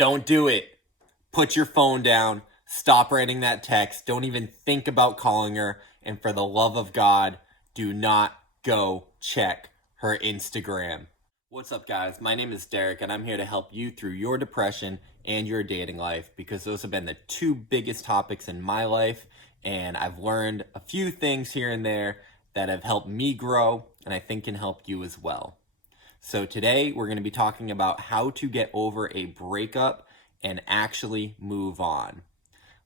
Don't do it. Put your phone down. Stop writing that text. Don't even think about calling her. And for the love of God, do not go check her Instagram. What's up, guys? My name is Derek, and I'm here to help you through your depression and your dating life because those have been the two biggest topics in my life. And I've learned a few things here and there that have helped me grow, and I think can help you as well. So today we're going to be talking about how to get over a breakup and actually move on.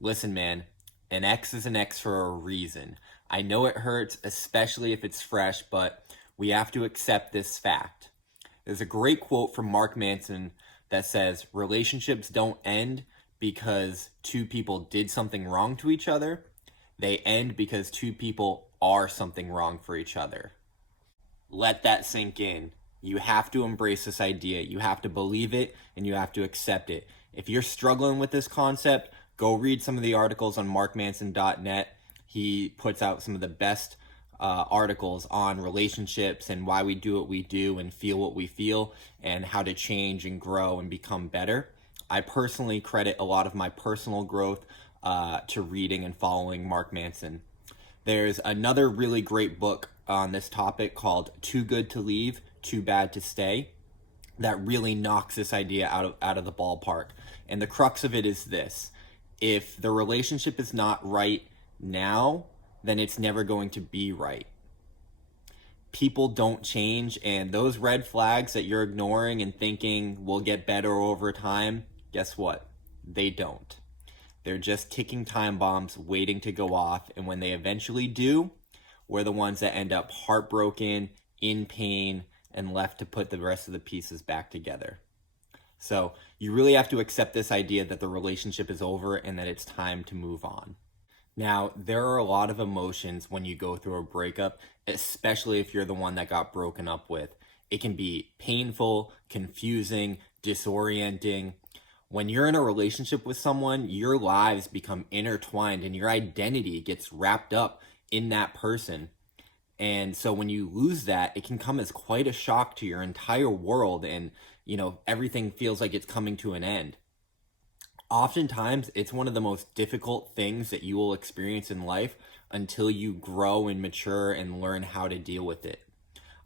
Listen, man, an ex is an ex for a reason. I know it hurts, especially if it's fresh, but we have to accept this fact. There's a great quote from Mark Manson that says, relationships don't end because two people did something wrong to each other. They end because two people are something wrong for each other. Let that sink in. You have to embrace this idea. You have to believe it and you have to accept it. If you're struggling with this concept, go read some of the articles on markmanson.net. He puts out some of the best articles on relationships and why we do what we do and feel what we feel and how to change and grow and become better. I personally credit a lot of my personal growth to reading and following Mark Manson. There's another really great book on this topic called Too Good to Leave, Too Bad to Stay that really knocks this idea out of the ballpark. And the crux of it is this: if the relationship is not right now, then it's never going to be right. People don't change, and those red flags that you're ignoring and thinking will get better over time, guess what? They don't. They're just ticking time bombs waiting to go off, and when they eventually do, we're the ones that end up heartbroken, in pain, and left to put the rest of the pieces back together. So you really have to accept this idea that the relationship is over and that it's time to move on. Now, there are a lot of emotions when you go through a breakup, especially if you're the one that got broken up with. It can be painful, confusing, disorienting. When you're in a relationship with someone, your lives become intertwined and your identity gets wrapped up in that person. And so when you lose that, it can come as quite a shock to your entire world, and everything feels like it's coming to an end. Oftentimes, it's one of the most difficult things that you will experience in life until you grow and mature and learn how to deal with it.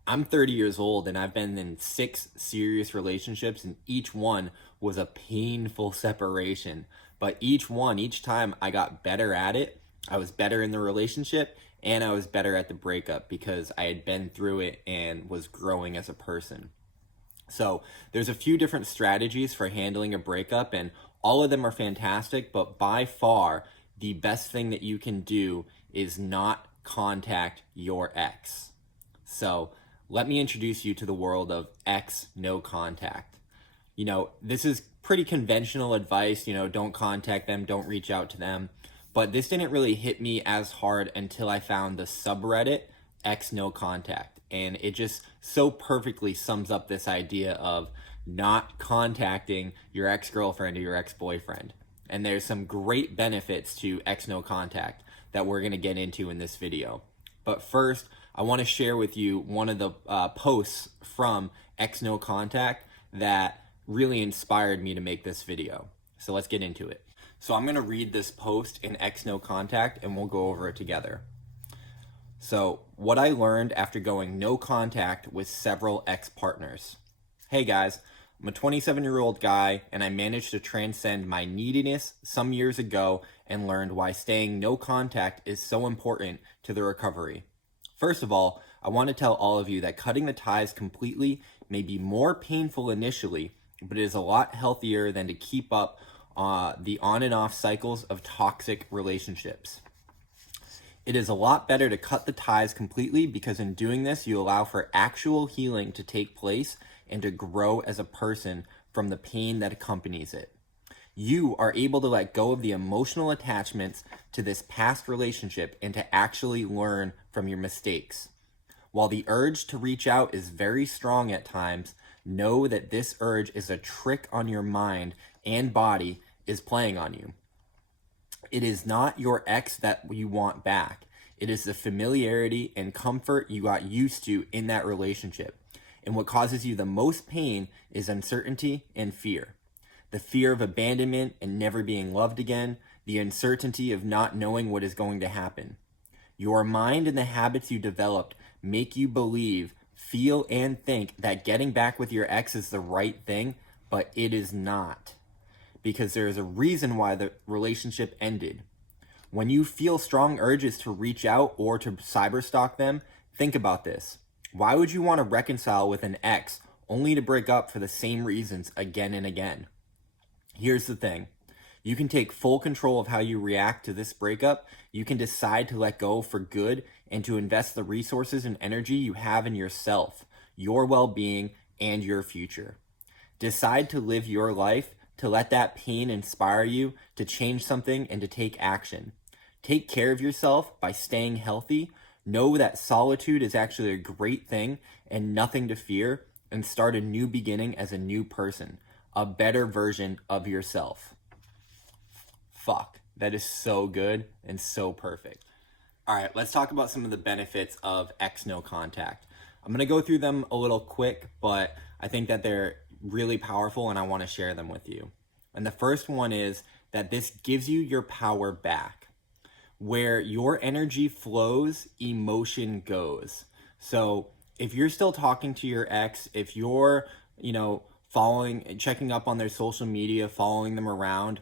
I'm 30 years old and I've been in 6 serious relationships, and each one was a painful separation. But each time I got better at it. I was better in the relationship and I was better at the breakup because I had been through it and was growing as a person. So there's a few different strategies for handling a breakup, and all of them are fantastic, but by far the best thing that you can do is not contact your ex. So let me introduce you to the world of ex no contact. This is pretty conventional advice, don't contact them, don't reach out to them. But this didn't really hit me as hard until I found the subreddit ex no contact. And it just so perfectly sums up this idea of not contacting your ex-girlfriend or your ex-boyfriend. And there's some great benefits to ex no contact that we're going to get into in this video. But first, I want to share with you one of the posts from ex no contact that really inspired me to make this video. So let's get into it. So I'm going to read this post in ex no contact and we'll go over it together. So, what I learned after going no contact with several ex-partners. Hey guys, I'm a 27-year-old guy and I managed to transcend my neediness some years ago and learned why staying no contact is so important to the recovery. First of all, I want to tell all of you that cutting the ties completely may be more painful initially, but it is a lot healthier than to keep up the on and off cycles of toxic relationships. It is a lot better to cut the ties completely because in doing this, you allow for actual healing to take place and to grow as a person from the pain that accompanies it. You are able to let go of the emotional attachments to this past relationship and to actually learn from your mistakes. While the urge to reach out is very strong at times, know that this urge is a trick on your mind and body is playing on you. It is not your ex that you want back. It is the familiarity and comfort you got used to in that relationship. And what causes you the most pain is uncertainty and fear. the fear of abandonment and never being loved again, the uncertainty of not knowing what is going to happen. Your mind and the habits you developed make you believe, feel, and think that getting back with your ex is the right thing, but it is not. Because there is a reason why the relationship ended. When you feel strong urges to reach out or to cyberstalk them, think about this. Why would you want to reconcile with an ex only to break up for the same reasons again and again? Here's the thing. You can take full control of how you react to this breakup. You can decide to let go for good and to invest the resources and energy you have in yourself, your well-being, and your future. Decide to live your life, to let that pain inspire you, to change something, and to take action. Take care of yourself by staying healthy. Know that solitude is actually a great thing and nothing to fear, and start a new beginning as a new person, a better version of yourself. Fuck, that is so good and so perfect. All right, let's talk about some of the benefits of X No Contact. I'm going to go through them a little quick, but I think that they're really powerful and I want to share them with you. And the first one is that this gives you your power back. Where your energy flows, emotion goes. So if you're still talking to your ex, if you're, checking up on their social media, following them around,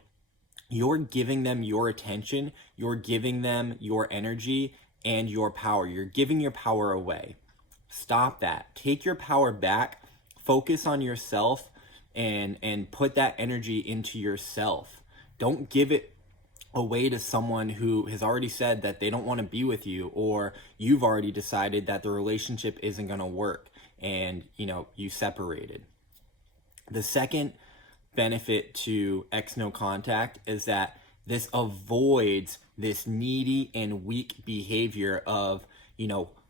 you're giving them your attention, you're giving them your energy and your power. You're giving your power away. Stop that. Take your power back, focus on yourself, and put that energy into yourself. Don't give it away to someone who has already said that they don't want to be with you, or you've already decided that the relationship isn't going to work and you separated. The second benefit to X No Contact is that this avoids this needy and weak behavior of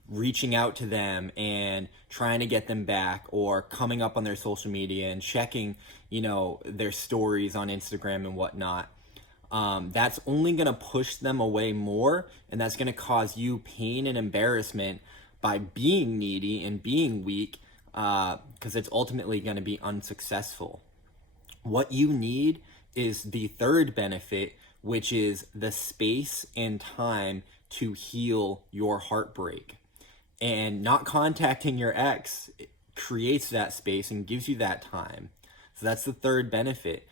reaching out to them and trying to get them back, or coming up on their social media and checking their stories on Instagram and whatnot. That's only going to push them away more, and that's going to cause you pain and embarrassment by being needy and being weak, because it's ultimately going to be unsuccessful. What you need is the third benefit, which is the space and time to heal your heartbreak. And not contacting your ex creates that space and gives you that time. So that's the third benefit.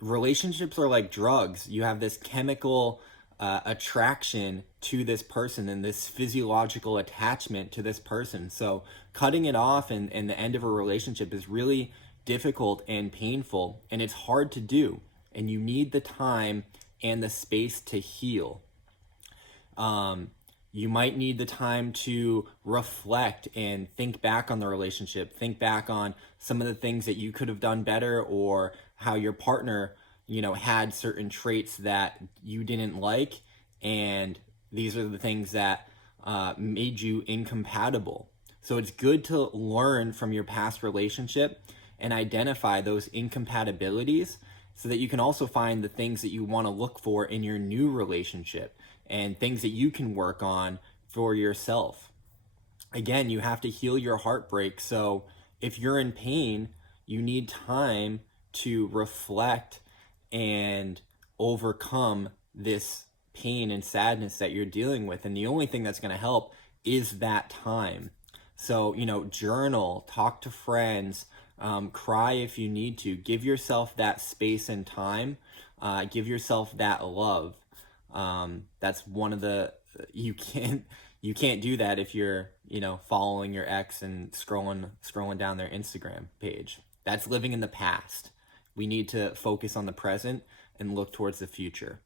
Relationships are like drugs. You have this chemical attraction to this person and this physiological attachment to this person. So cutting it off and the end of a relationship is really difficult and painful, and it's hard to do. And you need the time and the space to heal. You might need the time to reflect and think back on the relationship, think back on some of the things that you could have done better, or how your partner, had certain traits that you didn't like. And these are the things that made you incompatible. So it's good to learn from your past relationship and identify those incompatibilities, so that you can also find the things that you want to look for in your new relationship and things that you can work on for yourself. Again, you have to heal your heartbreak. So if you're in pain, you need time to reflect and overcome this pain and sadness that you're dealing with. And the only thing that's going to help is that time. So, journal, talk to friends, cry if you need to. Give yourself that space and time. Give yourself that love. That's one of the, you can't do that if you're, following your ex and scrolling down their Instagram page. That's living in the past. We need to focus on the present and look towards the future.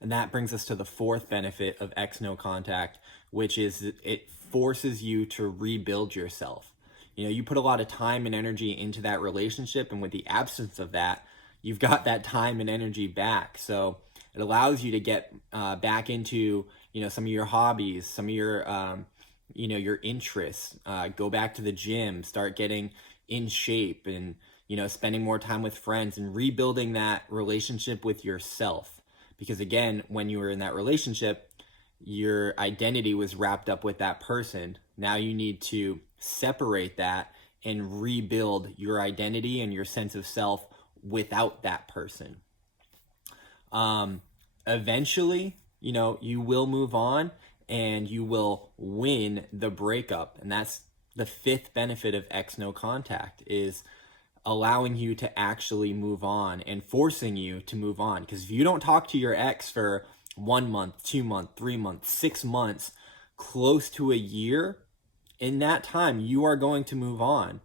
And that brings us to the fourth benefit of X No Contact, which is it forces you to rebuild yourself. You put a lot of time and energy into that relationship, and with the absence of that, you've got that time and energy back. So it allows you to get back into, some of your hobbies, some of your, your interests. Go back to the gym, start getting in shape, and, spending more time with friends and rebuilding that relationship with yourself. Because again, when you were in that relationship, your identity was wrapped up with that person. Now you need to separate that and rebuild your identity and your sense of self without that person. Eventually, you know, you will move on and you will win the breakup. And that's the fifth benefit of X no contact, is allowing you to actually move on and forcing you to move on. Because if you don't talk to your ex for 1 month, 2 months, 3 months, 6 months, close to a year, in that time, you are going to move on.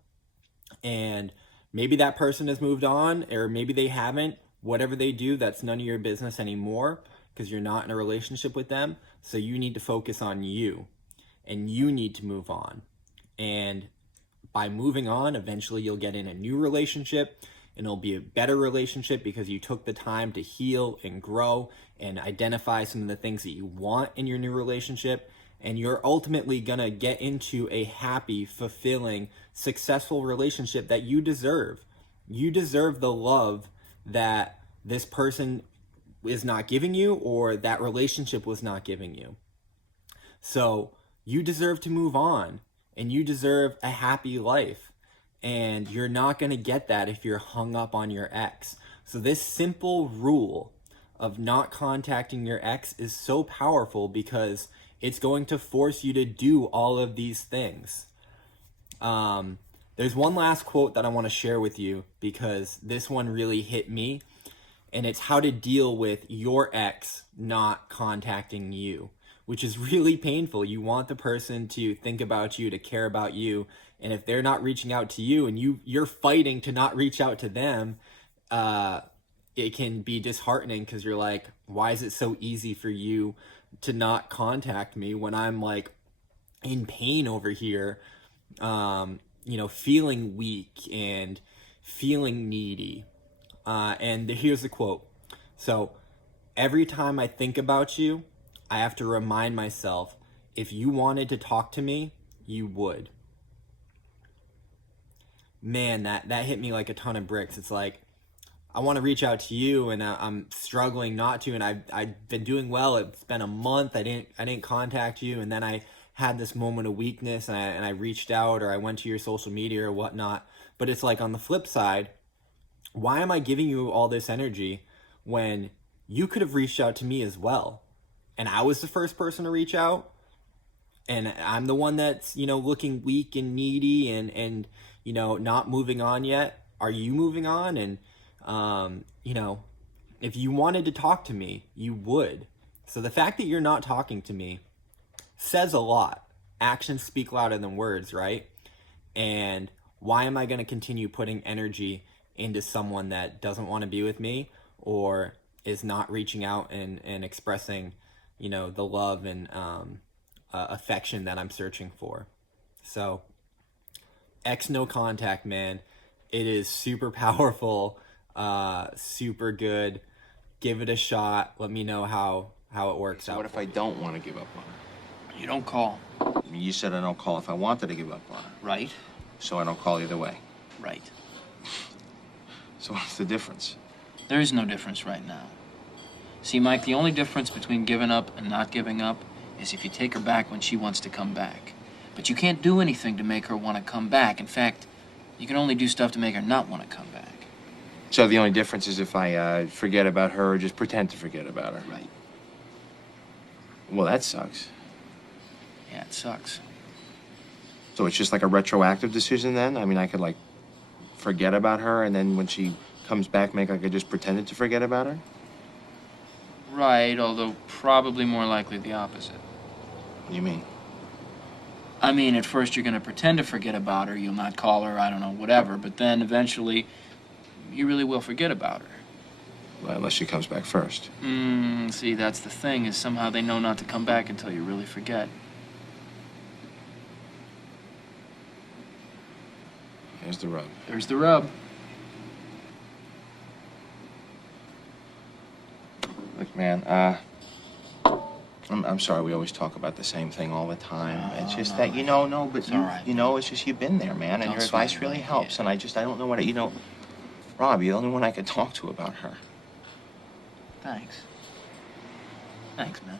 And maybe that person has moved on, or maybe they haven't. Whatever they do, that's none of your business anymore, because you're not in a relationship with them. So you need to focus on you, and you need to move on. And by moving on, eventually you'll get in a new relationship, and it'll be a better relationship because you took the time to heal and grow and identify some of the things that you want in your new relationship. And you're ultimately going to get into a happy, fulfilling, successful relationship that you deserve. You deserve the love that this person is not giving you, or that relationship was not giving you. So you deserve to move on, and you deserve a happy life. And you're not going to get that if you're hung up on your ex. So this simple rule of not contacting your ex is so powerful, because it's going to force you to do all of these things. There's one last quote that I want to share with you, because this one really hit me, and it's how to deal with your ex not contacting you, which is really painful. You want the person to think about you, to care about you, and if they're not reaching out to you and you're fighting to not reach out to them, it can be disheartening, because you're like, why is it so easy for you to not contact me when I'm like in pain over here, you know, feeling weak and feeling needy. And here's the quote. So, every time I think about you, I have to remind myself, if you wanted to talk to me, you would. Man, that hit me like a ton of bricks. It's like, I want to reach out to you, and I'm struggling not to, and I've been doing well. It's been a month. I didn't contact you, and then I had this moment of weakness, and I reached out, or I went to your social media or whatnot. But it's like, on the flip side, why am I giving you all this energy when you could have reached out to me as well? And I was the first person to reach out, and I'm the one that's, you know, looking weak and needy and you know, not moving on yet. Are you moving on? And you know, if you wanted to talk to me, you would. So the fact that you're not talking to me says a lot. Actions speak louder than words, right? And why am I going to continue putting energy into someone that doesn't want to be with me, or is not reaching out and expressing, you know, the love and affection that I'm searching for? So, X no contact, man. It is super powerful, super good. Give it a shot. Let me know how it works out. What if I don't want to give up on her? You don't call. I mean, you said I don't call if I wanted to give up on her. Right? So I don't call either way. Right. So what's the difference? There is no difference right now. See, Mike, the only difference between giving up and not giving up is if you take her back when she wants to come back. But you can't do anything to make her want to come back. In fact, you can only do stuff to make her not want to come back. So the only difference is if I forget about her or just pretend to forget about her. Right. Well, that sucks. Yeah, it sucks. So it's just like a retroactive decision then? I mean, I could, like, forget about her, and then when she comes back, make like I just pretended to forget about her? Right, although probably more likely the opposite. What do you mean? I mean, at first you're going to pretend to forget about her, you'll not call her, I don't know, whatever, but then eventually you really will forget about her. Well, unless she comes back first. See, that's the thing, is somehow they know not to come back until you really forget. Here's the rub. There's the rub. Look, man, I'm sorry we always talk about the same thing all the time. It's just that, you know, no, but you know, it's just you've been there, man, and your advice really helps, and I don't know what, you know, Rob, you're the only one I could talk to about her. Thanks. Thanks, man.